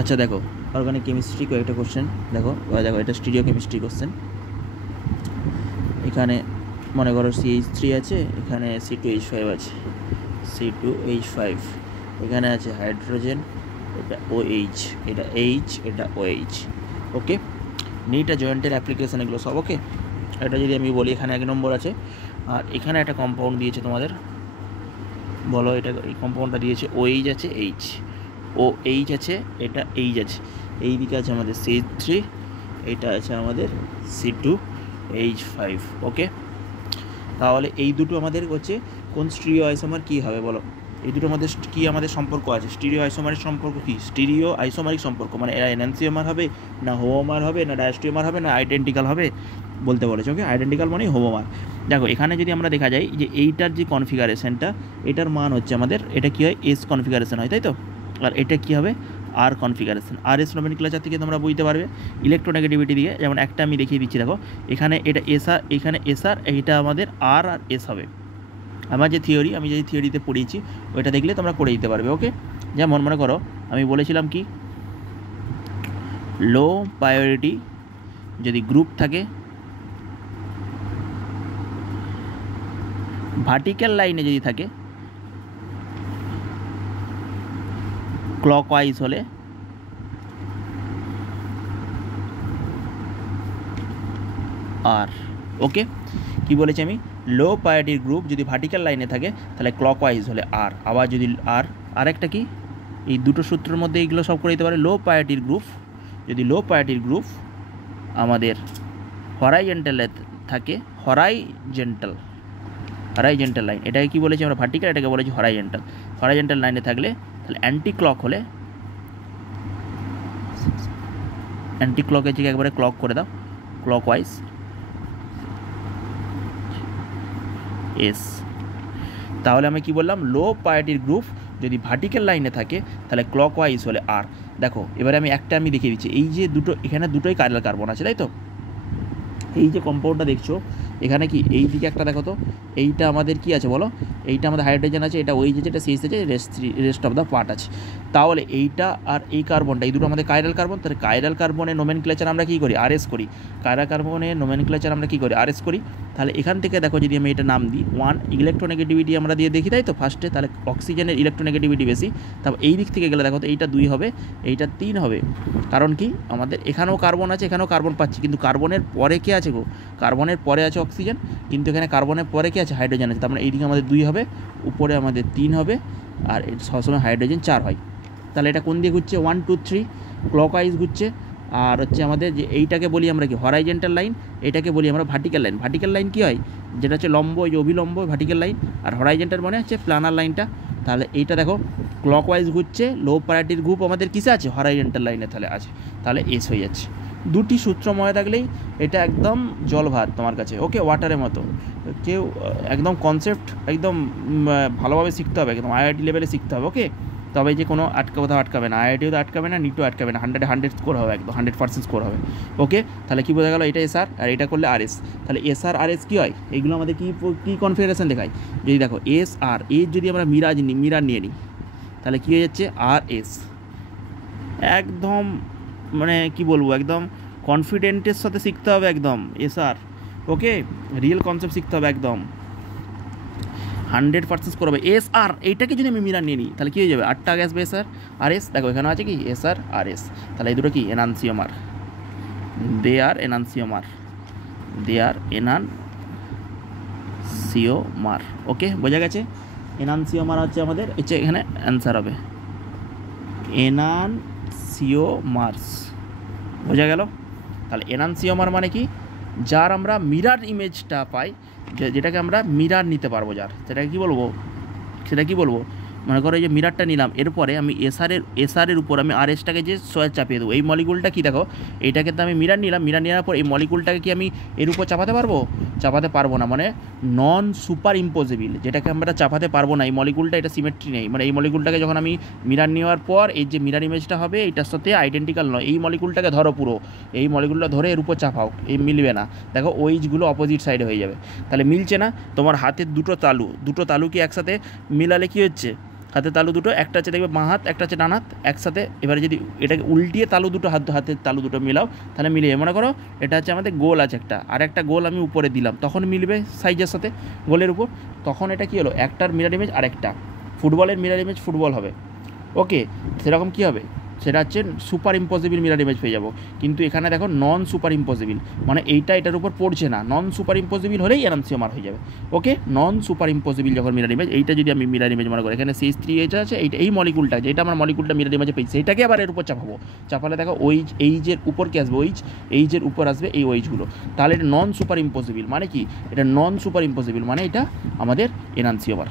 আচ্ছা দেখো, organic chemistry কয়েকটা কোশ্চেন দেখো। দেখো এটা স্টিরিও কেমিস্ট্রি কোশ্চেন। এখানে মনে করো CH3 আছে, এখানে C2H5 আছে, C2H5, এখানে আছে হাইড্রোজেন, এটা OH, এটা H, এটা OH। ওকে, নিটা জয়েন্টের অ্যাপ্লিকেশান এগুলো সব ওকে। এটা যদি আমি বলি এখানে 1 নম্বর আছে, আর এখানে একটা কম্পাউন্ড দিয়েছে তোমাদের, বলো এটা এই কম্পাউন্ডটা দিয়েছে OH আছে, OH আছে, এটা H আছে, এই দিকে আছে আমাদের C3, এটা আছে আমাদের C2H5। ওকে, তাহলে এই দুটো আমাদের হচ্ছে কোন স্টিরিও আইসোমার কী হবে বলো? এই দুটোর মধ্যে কী আমাদের সম্পর্ক আছে? স্টিরিও আইসোমারের সম্পর্ক কী? স্টিরিও আইসোমারিক সম্পর্ক মানে এরা এনান্সিওমার হবে না হোমোমার হবে না ডায়াস্টিওমার হবে না আইডেন্টিক্যাল হবে বলতে বলেছে। ওকে, আইডেন্টিক্যাল মানেই হোমোমার। দেখো এখানে যদি আমরা দেখা যায় যে এইটার যে কনফিগারেশনটা, এটার মান হচ্ছে আমাদের, এটা কী হয় S কনফিগারেশন হয়, তাই তো? আর এটা কী হবে? R configuration. RS নোমেনক্লেচার থেকে তোমরা বুঝতে পারবে ইলেকট্রোনেগেটিভিটি দিয়ে। যেমন একটা আমি দেখিয়ে দিচ্ছি, দেখো এখানে এটা SR, এখানে SR, এইটা আমাদের R আর S হবে। আমার যে থিওরি, আমি যে থিওরিতে পড়িয়েছি ওইটা দেখলে তোমরা করে দিতে পারবে। ওকে, যেমন মনে করো আমি বলেছিলাম কি, লো প্রায়োরিটি যদি গ্রুপ থাকে, ভার্টিক্যাল লাইনে যদি থাকে, ক্লকওয়াইজ হলে আর। ওকে, কি বলেছি আমি? লো প্রায়োরিটির গ্রুপ যদি ভার্টিক্যাল লাইনে থাকে তাহলে ক্লকওয়াইজ হলে আর। আবার যদি আরেকটা কি, এই দুটো সূত্রের মধ্যে এইগুলো সব করে দিতে পারে। লো প্রায়োরিটির গ্রুপ, যদি লো প্রায়োরিটির গ্রুপ আমাদের হরাইজেন্টালে থাকে, হরাইজেন্টাল লাইন, এটাকে কি বলেছি আমরা? ভার্টিক্যাল, এটাকে বলেছি হরাইজেন্টাল লাইনে থাকলে তাহলে অ্যান্টি ক্লক হলে, অ্যান্টি ক্লকের দিকে একবারে ক্লক করে দাও, ক্লকওয়াইজ এস। তাহলে আমি কি বললাম? লো প্রায়োরিটির গ্রুপ যদি ভার্টিক্যাল লাইনে থাকে তাহলে ক্লকওয়াইজ হলে আর। দেখো এবারে আমি দেখিয়ে দিচ্ছি, এই যে দুটো, এখানে দুটোই কার্বন কার্বন আছে, তাই তো? এই যে কম্পাউন্ডটা দেখছো এখানে কি, এই দিকে একটা দেখো তো, এইটা আমাদের কি আছে বলো? এইটা আমাদের হাইড্রোজেন আছে, এটা OH আছে, এটা CH আছে, রেস্ট অফ দ্য পার্ট আছে। তাহলে এইটা আর এই কার্বনটা, এই দুটো আমাদের কাইরাল কার্বন। তাহলে কাইরাল কার্বনের নোমেনক্লেচার আমরা কী করি? RS করি। কাইরাল কার্বনের নোমেনক্লেচার আমরা কী করি? RS করি। তাহলে এখান থেকে দেখো যদি আমি এটা নাম দিই 1, ইলেকট্রোনেগেটিভিটি আমরা দিয়ে দেখি, তাই তো ফার্স্টে? তাহলে অক্সিজেনের ইলেকট্রোনেগেটিভিটি বেশি। তারপর এই দিক থেকে গেলে দেখো তো এইটা 2 হবে, এইটা 3 হবে। কারণ কি, আমাদের এখানেও কার্বন আছে, এখানেও কার্বন পাচ্ছি, কিন্তু কার্বনের পরে কে আছে গো? কার্বনের পরে আছে অক্সিজেন, কিন্তু এখানে কার্বনের পরে কে আছে? হাইড্রোজেন আছে। তার মানে এইদিকে আমাদের 2 হবে, উপরে আমাদের 3 হবে, আর সবসময় হাইড্রোজেন 4 হয়। তাহলে এটা কোন দিয়ে ঘুরছে? 1 2 3 ক্লকওয়াইজ ঘুরছে। আর হচ্ছে আমাদের যে এইটাকে বলি আমরা কি? হরাইজেন্টাল লাইন, এটাকে বলি আমরা ভার্টিক্যাল লাইন। ভার্টিক্যাল লাইন কী হয়? যেটা হচ্ছে লম্ব, এই অভিলম্ব ভার্টিক্যাল লাইন, আর হরাইজেন্টাল মানে হচ্ছে প্ল্যানার লাইনটা। তাহলে এইটা দেখো ক্লকওয়াইজ ঘুরছে, লো প্রায়োরিটির গ্রুপ আমাদের কিসে আছে? হরাইজেন্টাল লাইনে তাহলে আছে, তাহলে এস হয়ে যাচ্ছে। দুটি সূত্র মনে থাকলেই এটা একদম জল ভাত তোমার কাছে। ওকে, ওয়াটারের মতো। কেউ একদম কনসেপ্ট একদম ভালোভাবে শিখতে হবে, একদম IIT লেভেলে শিখতে হবে। ওকে, তবে যে কোনো কোথাও আটকাবে না, IITও তো আটকাবে না, নিটও আটকাবে না, 100 স্কোর হবে, একদম 100% স্কোর হবে। ওকে, তাহলে কী বোঝা গেল? এটা SR আর এটা করলে RS। তাহলে SR RS কী হয়? এইগুলো আমাদের কী কনফিগারেশন দেখায়? যদি দেখো SR যদি আমরা মিরার নিয়ে নিই তাহলে কী হয়ে যাচ্ছে? RS। একদম মানে কি বলবো, একদম কনফিডেন্টের সাথে শিখতে হবে একদম SR। ওকে, রিয়েল কনসেপ্ট শিখতে হবে একদম, 100% করবে। SR এইটাকে যদি আমি মিরার নিয়ে নিই তাহলে কী হয়ে যাবে? 8টা আগে আসবে SR RS। দেখো এখানে আছে কি SR RS, তাহলে এই দুটো কি? এনান্সিওমার, দে আর এনান্সিওমার। ওকে, বোঝা গেছে? এনান্সিওমার হচ্ছে আমাদের, হচ্ছে এখানে অ্যান্সার হবে এনান্সিওমার্স। বোঝা গেল? তাহলে এনান্সিওমার মানে কি? যার আমরা মিরার ইমেজটা পাই, যেটাকে আমরা মিরার নিতে পারবো, যার সেটাকে কি বলবো? মনে করো এই যে মিরারটা নিলাম, এরপরে আমি এসআরের উপর আমি RSটাকে যে চাপিয়ে দেবো। এই মলিকুলটা কি দেখো, এইটাকে তো আমি মিরার নিলাম, মিরার নেওয়ার পর এই মলিকুলটাকে কি আমি এর উপর চাপাতে পারবো? চাপাতে পারবো না, মানে নন সুপার ইম্পসিবল, যেটাকে আমরা চাপাতে পারবো না। এই মলিকুলটা, এটা সিমেট্রি নেই, মানে এই মলিকুলটাকে যখন আমি মিরার নেওয়ার পর এই যে মিরার ইমেজটা হবে এটার সাথে আইডেন্টিক্যাল নয়। এই মলিকুলটাকে ধরো, পুরো এই মলিকুলটা ধরে এর উপর চাপাও, এই মিলবে না। দেখো ওইগুলো অপোজিট সাইডে হয়ে যাবে, তাহলে মিলছে না। তোমার হাতের দুটো তালু কি একসাথে মিলালে কি হচ্ছে? হাতে তালু দুটো, একটা হচ্ছে দেখবে বাঁ হাত, একটা হচ্ছে ডান হাত একসাথে। এবারে যদি এটাকে উল্টিয়ে তালু দুটো হাতের তালু দুটো মিলাও, তাহলে মিলিয়ে মনে করো এটা হচ্ছে আমাদের গোল আছে একটা, আর একটা গোল আমি উপরে দিলাম, তখন মিলবে সাইজের সাথে গোলের উপর। তখন এটা কী হলো, একটার মিরার ইমেজ আর একটা ফুটবলের মিরার ইমেজ ফুটবল হবে। ওকে, সেরকম কী হবে, সেটা হচ্ছে সুপার ইম্পসিবল মিরার ইমেজ পেয়ে যাবো। কিন্তু এখানে দেখো নন সুপার ইম্পসিবল, মানে এইটা এটার উপর পড়ছে না, নন সুপার ইম্পসিবল হলেই এনান্সিওমার হয়ে যাবে। ওকে, নন সুপার ইম্পসিবল যখন মিরার ইমেজ, এইটা যদি আমি মিরার ইমেজ মনে করি, এখানে CH3 এইটা আছে, এইটা এই মলিকুলটা যেটা আমার মলিকুলটা মিরার ইমেজে পেয়েছি, সেইটাকে আবার এর উপর চাপাবো, চাপালে দেখো এইচের উপর কি আসবে, এইচের উপর আসবে এই ওইচগুলো, তাহলে এটা নন সুপার ইম্পসিবল। মানে কি, এটা নন সুপার ইম্পসিবল, মানে এটা আমাদের এনান্সিওমার।